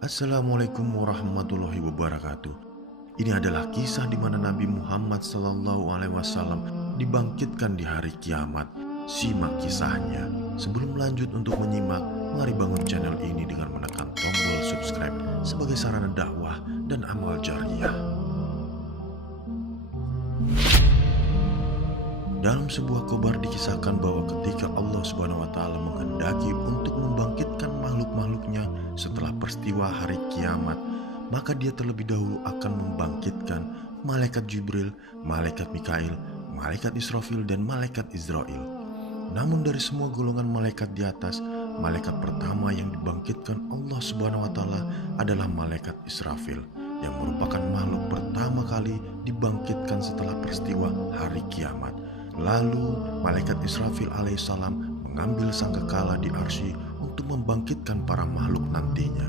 Assalamualaikum warahmatullahi wabarakatuh. Ini adalah kisah di mana Nabi Muhammad SAW dibangkitkan di hari kiamat. Simak kisahnya. Sebelum lanjut untuk menyimak, mari bangun channel ini dengan menekan tombol subscribe sebagai sarana dakwah dan amal jariah. Dalam sebuah khobar dikisahkan bahwa ketika Allah Subhanahu wa taala menghendaki untuk membangkitkan makhluk-makhluknya setelah peristiwa hari kiamat, maka dia terlebih dahulu akan membangkitkan malaikat Jibril, malaikat Mikail, malaikat Israfil, dan malaikat Israel. Namun dari semua golongan malaikat di atas, malaikat pertama yang dibangkitkan Allah Subhanahu wa taala adalah malaikat Israfil, yang merupakan makhluk pertama kali dibangkitkan setelah peristiwa hari kiamat. Lalu malaikat Israfil alaihissalam mengambil sangkakala di arsy untuk membangkitkan para makhluk nantinya.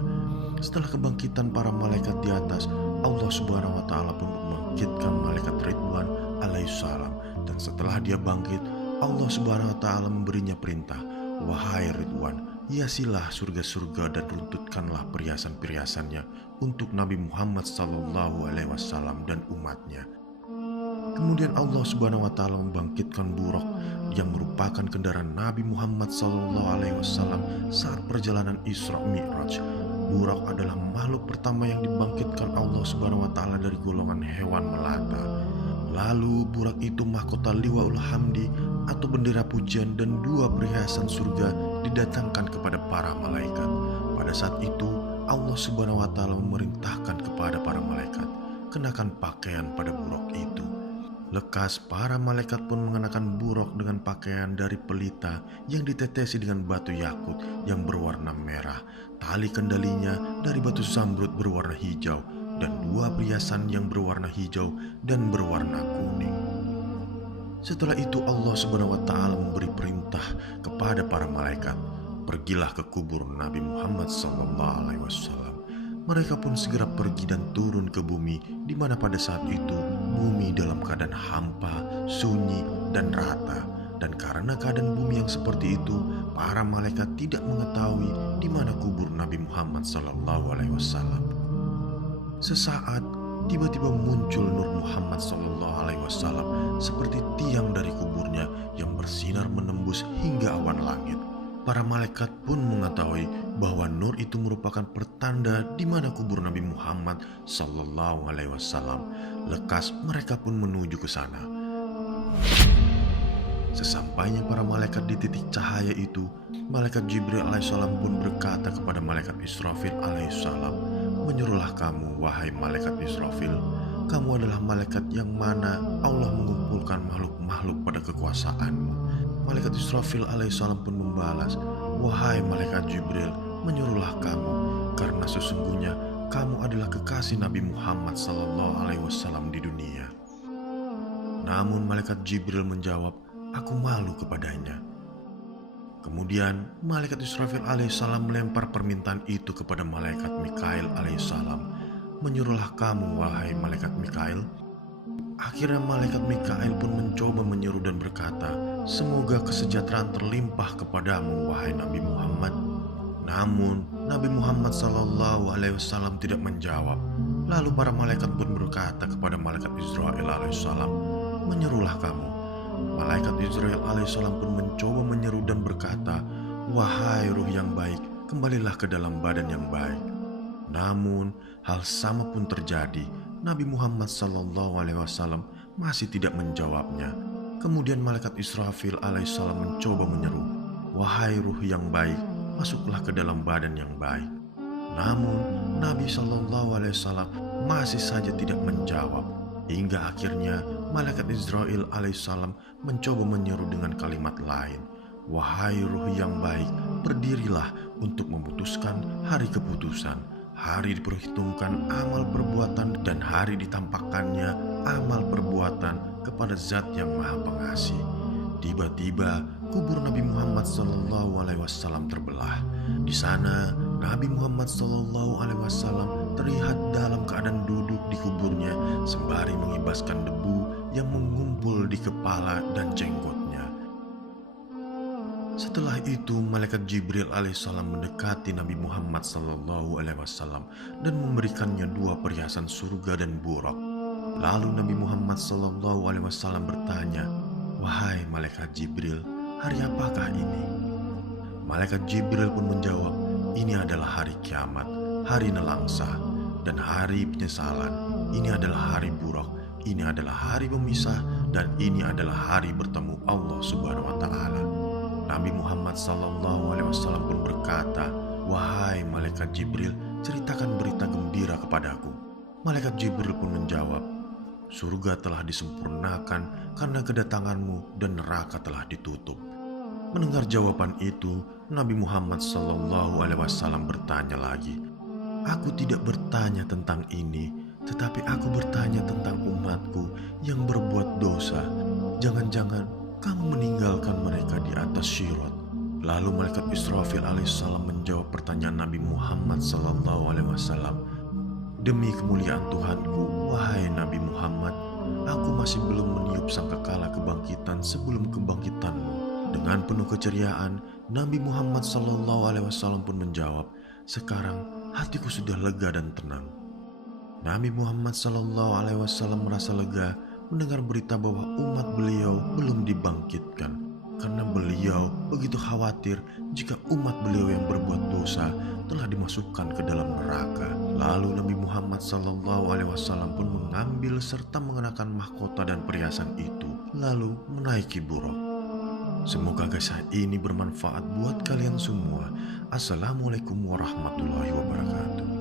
Setelah kebangkitan para malaikat di atas, Allah Subhanahu wa taala pun membangkitkan malaikat Ridwan alaihissalam, dan setelah dia bangkit, Allah Subhanahu wa taala memberinya perintah, "Wahai Ridwan, hiasilah surga-surga dan runtutkanlah perhiasan-perhiasannya untuk Nabi Muhammad SAW dan umatnya." Kemudian Allah Subhanahu wa taala membangkitkan Buraq yang merupakan kendaraan Nabi Muhammad SAW saat perjalanan Isra Mi'raj. Buraq adalah makhluk pertama yang dibangkitkan Allah Subhanahu wa taala dari golongan hewan melata. Lalu Buraq itu mahkota Liwaul Hamdi atau bendera pujian, dan dua perhiasan surga didatangkan kepada para malaikat. Pada saat itu Allah Subhanahu wa taala memerintahkan kepada para malaikat, kenakan pakaian pada Buraq itu. Lekas para malaikat pun mengenakan Buraq dengan pakaian dari pelita yang ditetesi dengan batu yakut yang berwarna merah, tali kendalinya dari batu zamrud berwarna hijau, dan dua perhiasan yang berwarna hijau dan berwarna kuning. Setelah itu Allah Subhanahu wa taala memberi perintah kepada para malaikat, "Pergilah ke kubur Nabi Muhammad SAW." Mereka pun segera pergi dan turun ke bumi, di mana pada saat itu bumi dalam keadaan hampa, sunyi, dan rata. Dan karena keadaan bumi yang seperti itu, para malaikat tidak mengetahui di mana kubur Nabi Muhammad SAW. Sesaat tiba-tiba muncul Nur Muhammad SAW seperti tiang dari kuburnya yang bersinar menembus hingga awan langit. Para malaikat pun mengetahui bahwa nur itu merupakan pertanda di mana kubur Nabi Muhammad SAW. Lekas mereka pun menuju ke sana. Sesampainya para malaikat di titik cahaya itu, malaikat Jibril alaihissalam pun berkata kepada malaikat Israfil alaihissalam, "Menyuruhlah kamu, wahai malaikat Israfil. Kamu adalah malaikat yang mana Allah mengumpulkan makhluk-makhluk pada kekuasaanmu." Malaikat Israfil alaihissalam pun membalas, "Wahai malaikat Jibril, menyuruhlah kamu, karena sesungguhnya kamu adalah kekasih Nabi Muhammad SAW di dunia." Namun malaikat Jibril menjawab, "Aku malu kepadanya." Kemudian malaikat Israfil alaihissalam melempar permintaan itu kepada malaikat Mikail alaihissalam, "Menyuruhlah kamu, wahai malaikat Mikail." Akhirnya malaikat Mikail pun mencoba menyeru dan berkata, "Semoga kesejahteraan terlimpah kepadamu, wahai Nabi Muhammad." Namun Nabi Muhammad SAW tidak menjawab. Lalu para malaikat pun berkata kepada malaikat Israel alaihissalam, "Menyerulah kamu." Malaikat Israel alaihissalam pun mencoba menyeru dan berkata, "Wahai ruh yang baik, kembalilah ke dalam badan yang baik." Namun hal sama pun terjadi. Nabi Muhammad SAW masih tidak menjawabnya. Kemudian malaikat Israfil alaihissalam mencoba menyeru, "Wahai ruh yang baik, masuklah ke dalam badan yang baik." Namun Nabi SAW masih saja tidak menjawab. Hingga akhirnya malaikat Israel alaihissalam mencoba menyeru dengan kalimat lain, "Wahai ruh yang baik, berdirilah untuk memutuskan hari keputusan. Hari diperhitungkan amal perbuatan dan hari ditampakkannya amal perbuatan kepada Zat yang Maha Pengasih." Tiba-tiba kubur Nabi Muhammad SAW terbelah. Di sana Nabi Muhammad SAW terlihat dalam keadaan duduk di kuburnya sembari mengibaskan debu yang mengumpul di kepala dan jenggotnya. Setelah itu, malaikat Jibril alaihissalam mendekati Nabi Muhammad sallallahu alaihi wasallam dan memberikannya dua perhiasan surga dan burak. Lalu Nabi Muhammad sallallahu alaihi wasallam bertanya, "Wahai malaikat Jibril, hari apakah ini?" Malaikat Jibril pun menjawab, "Ini adalah hari kiamat, hari nelangsa, dan hari penyesalan. Ini adalah hari burak, ini adalah hari pemisah, dan ini adalah hari bertemu Allah Subhanahu wa Ta'ala." Nabi Muhammad sallallahu alaihi wasallam pun berkata, "Wahai malaikat Jibril, ceritakan berita gembira kepadaku." Malaikat Jibril pun menjawab, "Surga telah disempurnakan karena kedatanganmu dan neraka telah ditutup." Mendengar jawaban itu, Nabi Muhammad sallallahu alaihi wasallam bertanya lagi, "Aku tidak bertanya tentang ini, tetapi aku bertanya tentang umatku yang berbuat dosa. Jangan-jangan kamu meninggalkan mereka di atas Syirat?" Lalu malaikat Israfil alaihissalam menjawab pertanyaan Nabi Muhammad sallallahu alaihi wasallam, "Demi kemuliaan Tuhanku, wahai Nabi Muhammad, aku masih belum meniup sangkakala kebangkitan sebelum kebangkitanmu." Dengan penuh keceriaan, Nabi Muhammad sallallahu alaihi wasallam pun menjawab, "Sekarang hatiku sudah lega dan tenang." Nabi Muhammad sallallahu alaihi wasallam merasa lega mendengar berita bahwa umat beliau belum dibangkitkan, karena beliau begitu khawatir jika umat beliau yang berbuat dosa telah dimasukkan ke dalam neraka. Lalu Nabi Muhammad sallallahu alaihi wasallam pun mengambil serta mengenakan mahkota dan perhiasan itu, lalu menaiki burak. Semoga kisah ini bermanfaat buat kalian semua. Assalamualaikum warahmatullahi wabarakatuh.